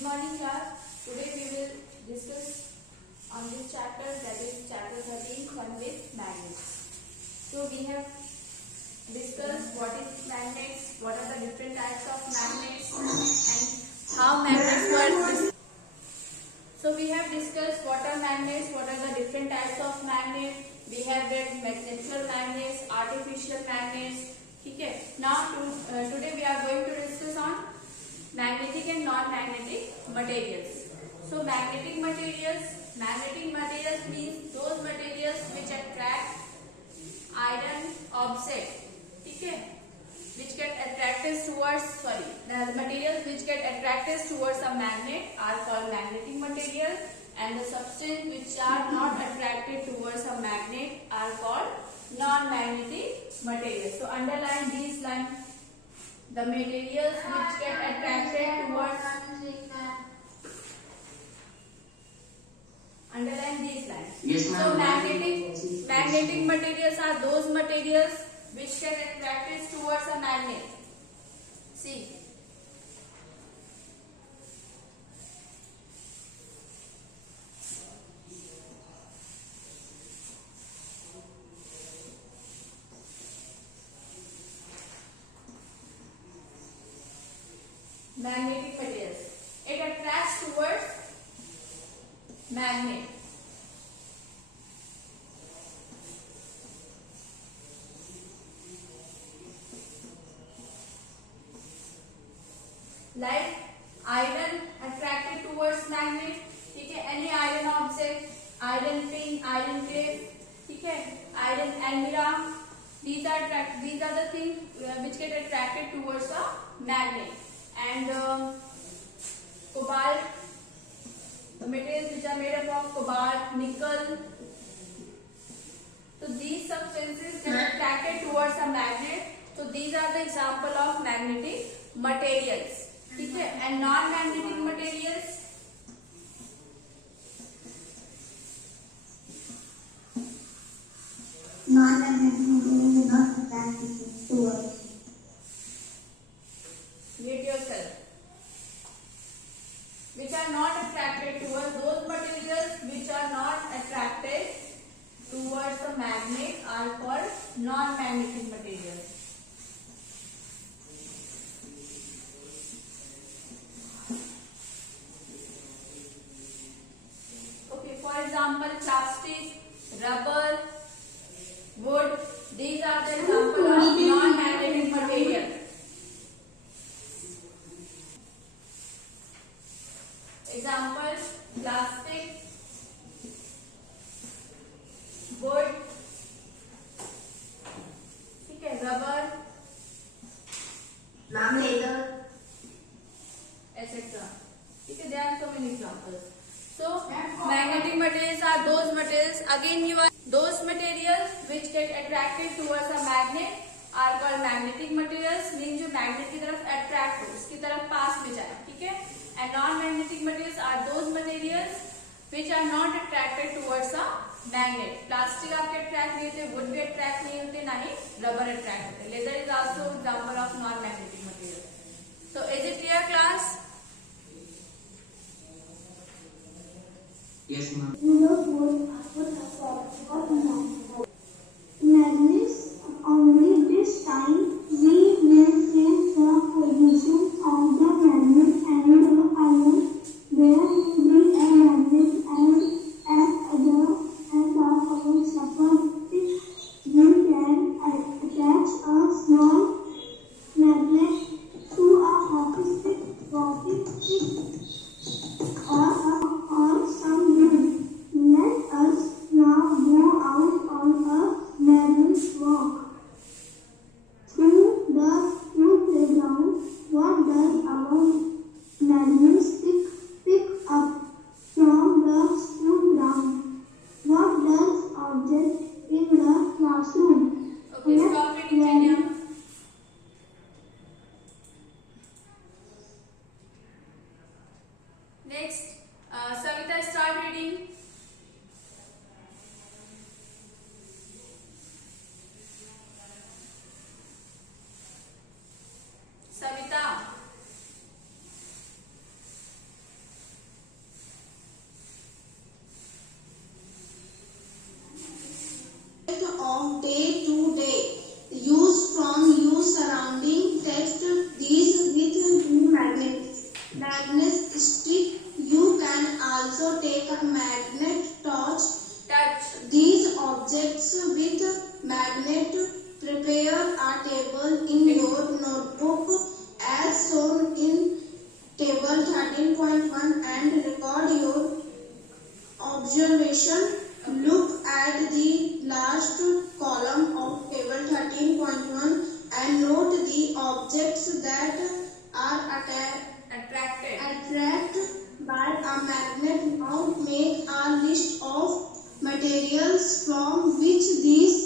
Good morning class. Today we will discuss on this chapter, that is chapter 13, Fun with Magnets. So we have discussed what is magnets, what are the different types of magnets and how magnets work. So we have discussed what are magnets, what are the different types of magnets. We have read natural magnets, artificial magnets. Okay. Now today we are going to discuss on magnetic and non-magnetic materials. So magnetic materials means those materials which attract iron object, okay, which get attracted towards the materials which get attracted towards a magnet are called magnetic materials, and the substance which are not attracted towards a magnet are called non-magnetic materials. So underline these lines. The materials which get attracted towards, underline these lines. Yes, so magnetic materials are those materials which get attracted towards a magnet. See, magnetic materials, it attracts towards magnet. Like iron attracted towards magnet, okay, any iron object, iron pin, iron plate, okay, iron almirah, these are the things which get attracted towards a magnet. And cobalt, the materials which are made up of cobalt, nickel. So these substances get attracted towards a magnet. So these are the example of magnetic materials. Okay, and non-magnetic materials. Non-magnetic materials are not attracted towards. Mute yourself. Which are not attracted towards, those materials which are not attracted towards a magnet are called non-magnetic materials. Okay, for example, plastic, rubber, wood, these are the example of non-magnetic materials. Examples: plastic, wood, okay, rubber, Leather, etc. Okay, there are so many examples. So magnetic materials are those materials, again you are those materials which get attracted towards a magnet are called magnetic materials, means जो magnet की तरफ attract हो, उसकी तरफ पास में जाए, ठीक है. And non-magnetic materials are those materials which are not attracted towards a magnet. Plastic आपके attract नहीं होते, wood भी attract नहीं होते, ना ही rubber attract होते. Leather is also example of non-magnetic material. So is it clear, class? Yes, ma'am. magnets. Only this time we will change the position of the magnet and the iron. There will be a magnet and the opposite support. We can attach a small magnet to a hockey stick or some wood. Let us now go out on a magnet walk through the playground. What does our magnet stick pick up from the school ground? What does object in the classroom? Okay, stop reading, Janya. Next, Savita, start reading. Savita. that are attracted by a magnet. Now make a list of materials from which these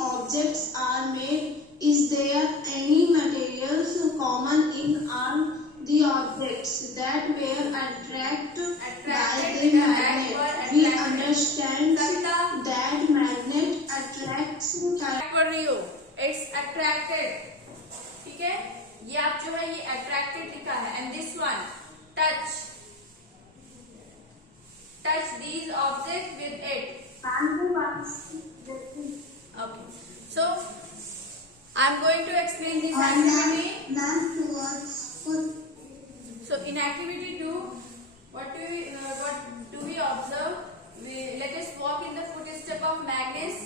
objects are made. Is there any materials common in all the objects that were attracted by the magnet? We understand that magnet attracts. पढ़ रही हो, it's attracted. ठीक है, ये आप जो है ये attracted लिखा है. And this one, touch these objects with it. Okay, so I'm going to explain this activity. So in activity 2, what do we observe? Let us walk in the footsteps of Magnus.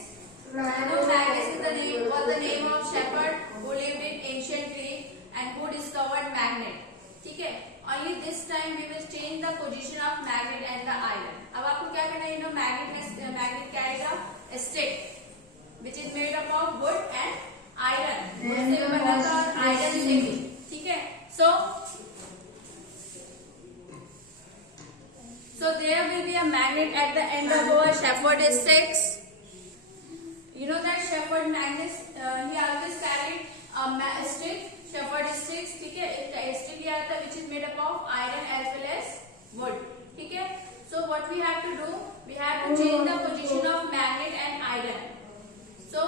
Magnus is the name of shepherd who lived in ancient Greece and who discovered magnet. ठीक है, only this time we will change the position of magnet and the iron. अब आपको क्या करना है? magnet क्या आएगा? A stick which is made up of wood and iron. उससे बना था iron stick. ठीक है, so there will be a magnet at the end of our shepherd sticks. You know that shepherd Magnus, he always carried a stick, shepherd sticks. ठीक है, एक stick लिया था which is made up of iron as well as wood. ठीक है, so what we have to do? We have to change the position of magnet and iron. So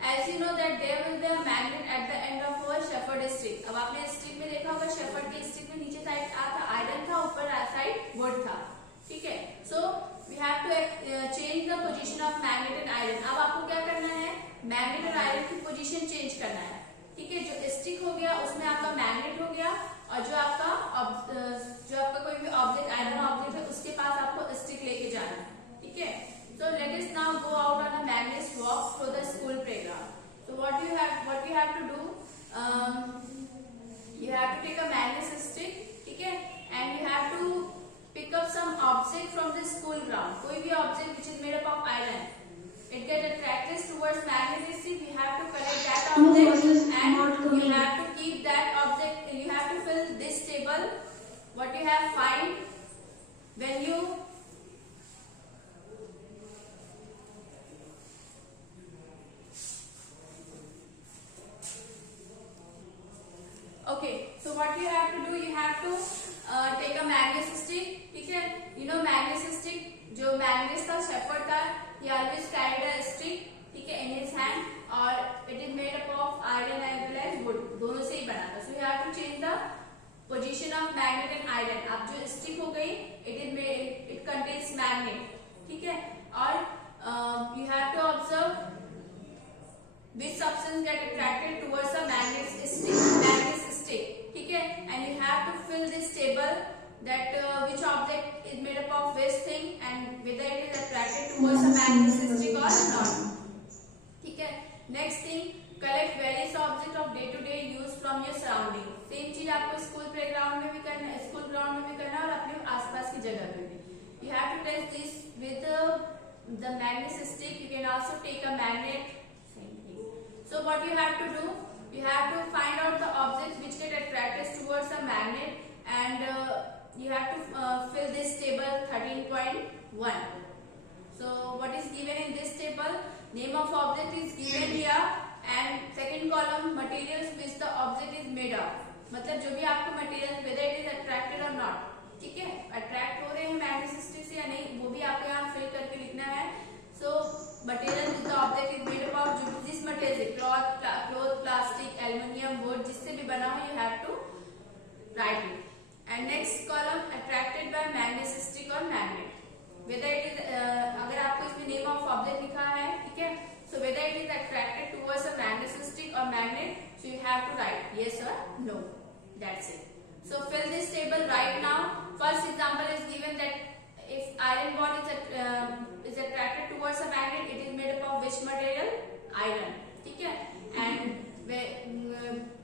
as you know that there will be a magnet at the end of our shepherd stick. अब आपने stick में देखा होगा shepherd के stick में नीचे side iron था, ऊपर साइड wood था. ठीक है, so we have to change the position of magnet and iron. अब आपको क्या करना है? मैग्नेट और आयरन की पोजीशन चेंज करना है. ठीक है, जो स्टिक हो गया उसमें आपका मैग्नेट हो गया और जो आपका कोई भी ऑब्जेक्ट आयरन ऑब्जेक्ट है उसके पास आपको स्टिक लेके जाना है. ठीक है, so let us now go out on a Magnus walk through the school playground. So what you have to do? You have to take a Magnus stick. ठीक है, and you have to pick up some object from the school ground. कोई भी object which is made up of iron. It get attracted towards magnetism. We have to collect that object and you have to keep that object. You have to fill this table. What you have find when you okay. So what you have to do? You have to take a Magnus stick. ठीक है, you know Magnus stick. जो Magnus था shepherd था, he always carried a stick. ठीक है, in his hand और it is made up of iron as well as wood. दोनों से ही बना था. So you have to change the position of magnet and iron. अब जो stick हो गई, it contains magnet. ठीक है, और you have to observe which substance get attracted towards a Magnus stick. ठीक है, and you have to fill this table that which object is made up of which thing and whether it is attracted towards a Magnus stick or not. ठीक है, next thing, collect various objects of day to day use from your surrounding. Same चीज आपको school playground में भी करना है, school ground में भी करना है और अपने आसपास की जगह पे भी. You have to test this with the Magnus stick. You can also take a magnet. Same thing. So what you have to do? You have to find out the objects which get attracted towards a magnet and you have to fill this table 13.1. So what is given in this table? Name of object is given here and second column materials which the object is made of. मतलब जो भी आपको materials whether it is attracted or not. ठीक है, attract हो रहे हैं Magnus stick से या नहीं वो भी आपको यहाँ fill करके लिखना है. So material which the object is made up of, जिस material से cloth, plastic, aluminium, wood जिससे भी बना हो you have to write it. And next column attracted by Magnus stick or magnet. Whether it is अगर आपको इसमें name of object लिखा है, ठीक है, so whether it is attracted towards a Magnus stick or magnet, so you have to write yes or no. That's it. So fill this table right now. First example is given that if iron ball is attracted towards a magnet, it is made up of which material? Iron. ठीक है, and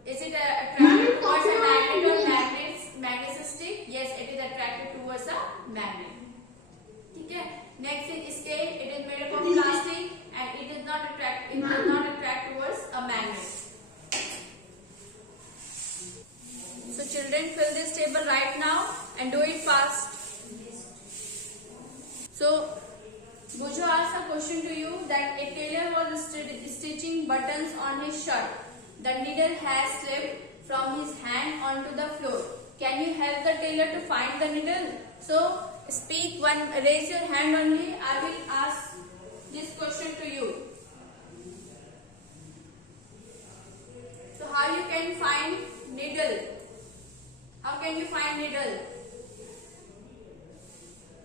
is it attracted towards a magnet or Magnus stick? Yes, it is attracted towards a magnet. ठीक है, next is scale. It is made up of plastic and it does not attract towards a magnet. and do it fast. So, Bujo asked a question to you that a tailor was stitching buttons on his shirt. The needle has slipped from his hand onto the floor. Can you help the tailor to find the needle? So, speak one, raise your hand only. I will ask this question to you. So, how you can find needle? How can you find needle?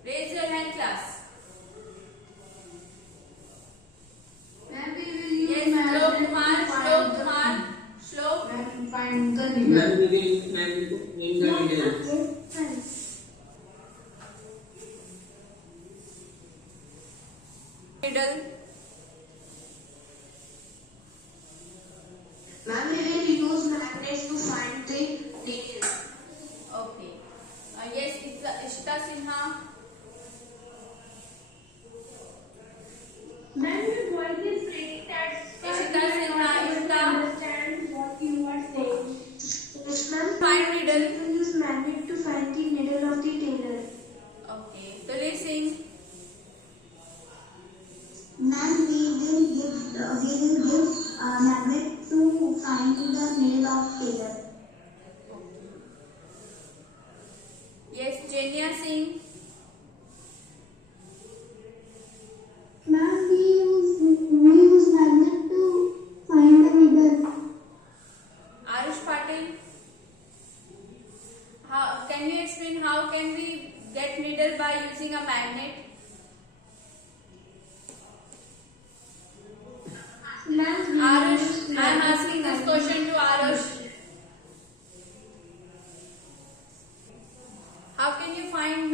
Raise your hand, class. Then we will use Yes, Shlok Kumar. find the needle. Ma'am, we will name the needle. Yes, friends. Needle. Ma'am, we will use magnets to find the needle. Okay. Yes, Ishita Sinha. Ma'am, your voice is breaking. That's Ishita Sinha, Ishita. understand what you are saying. Yes, ma'am. Find needle. We will use magnet to find the needle of the tailor. Okay. So listen. Ma'am, we will give magnet to find the needle of tailor. Yes, Jenya Singh. Ma'am, we use magnet to find the needle. Arush Patil. How can you explain how can we get needle by using a magnet? Ma'am, Arush, I am asking this question to Arush. How can you find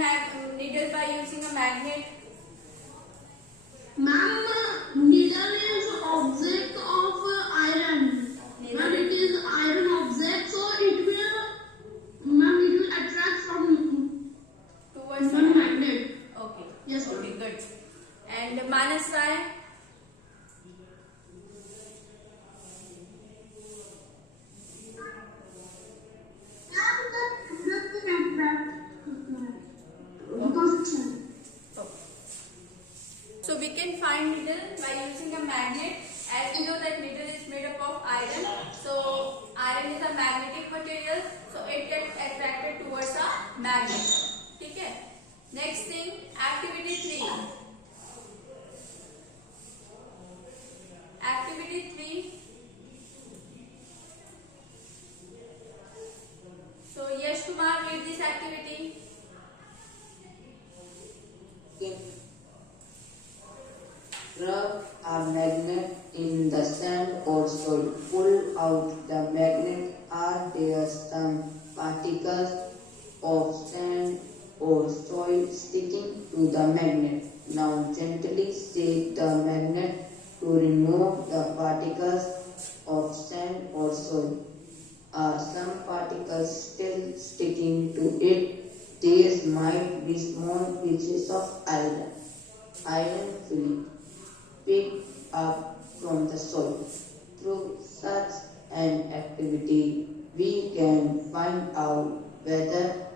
needle by using a magnet? Ma'am, needle is object of iron. Ma'am, it is iron object, so it will attract from Towards one magnet. Okay. Yes, ma'am. Okay, good. And Manas Rai. So we can find needle by using a magnet. As we know that needle is made up of iron. So iron is a magnetic material. So it gets attracted towards a magnet. Okay. Next thing, activity 3. Activity 3. So Yash Kumar, read this activity. Rub a magnet in the sand or soil. Pull out the magnet. Are there some particles of sand or soil sticking to the magnet? Now gently shake the magnet to remove the particles of sand or soil. Are some particles still sticking to it? These might be small pieces of iron. Iron filling picked up from the soil. Through such an activity, we can find out whether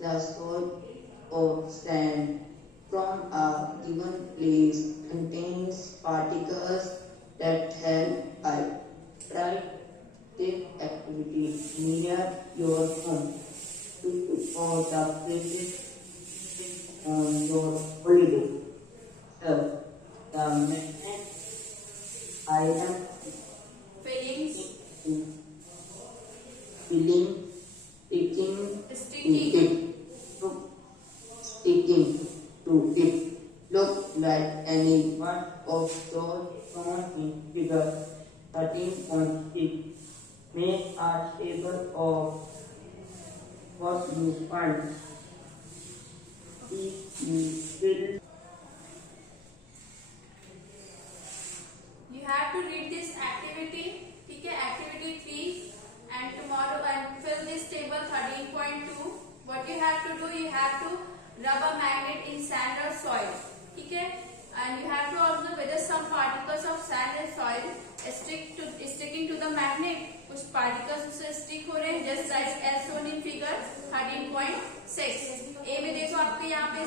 the soil or sand from a given place contains particles that help us. Try this activity near your home or the places on your holiday. So, the magnet iron Fillings. filling sticking Sticking. to it look like any one of those shown in figure 13.6. Make a table of what you find. If you fill You have to read this activity, okay, activity 3, and tomorrow and fill this table 13.2. What you have to do, you have to rub a magnet in sand or soil, okay, and you have to observe whether some particles of sand and soil sticking to the magnet. कुछ particles उससे stick हो रहे हैं just like as shown in figure 13.6। A में देखो आपके यहाँ पे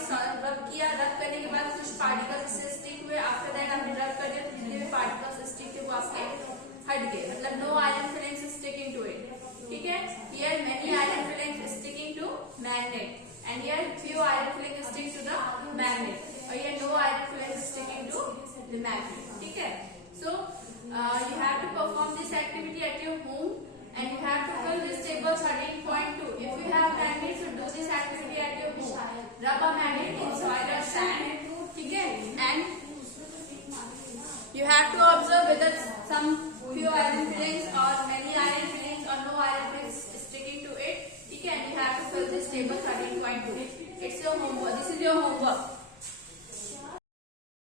रब किया, रब करने के बाद कुछ पार्टिकल्स से स्टिक हुए, आफ्टर दैट आपने रब कर दिया तो जितने भी पार्टिकल्स स्टिक थे वो आपके हट गए, मतलब no iron filings sticking to it. ठीक है, here many iron filings sticking to magnet and here few iron filling stick to the magnet, और here no iron filling sticking to the magnet. ठीक है, so you have to perform this activity at your home and you have to fill this table 13.2. If you have magnets, so do this activity at your home. Rub a magnet in soil or sand. ठीक है, and you have to observe whether some few iron fillings or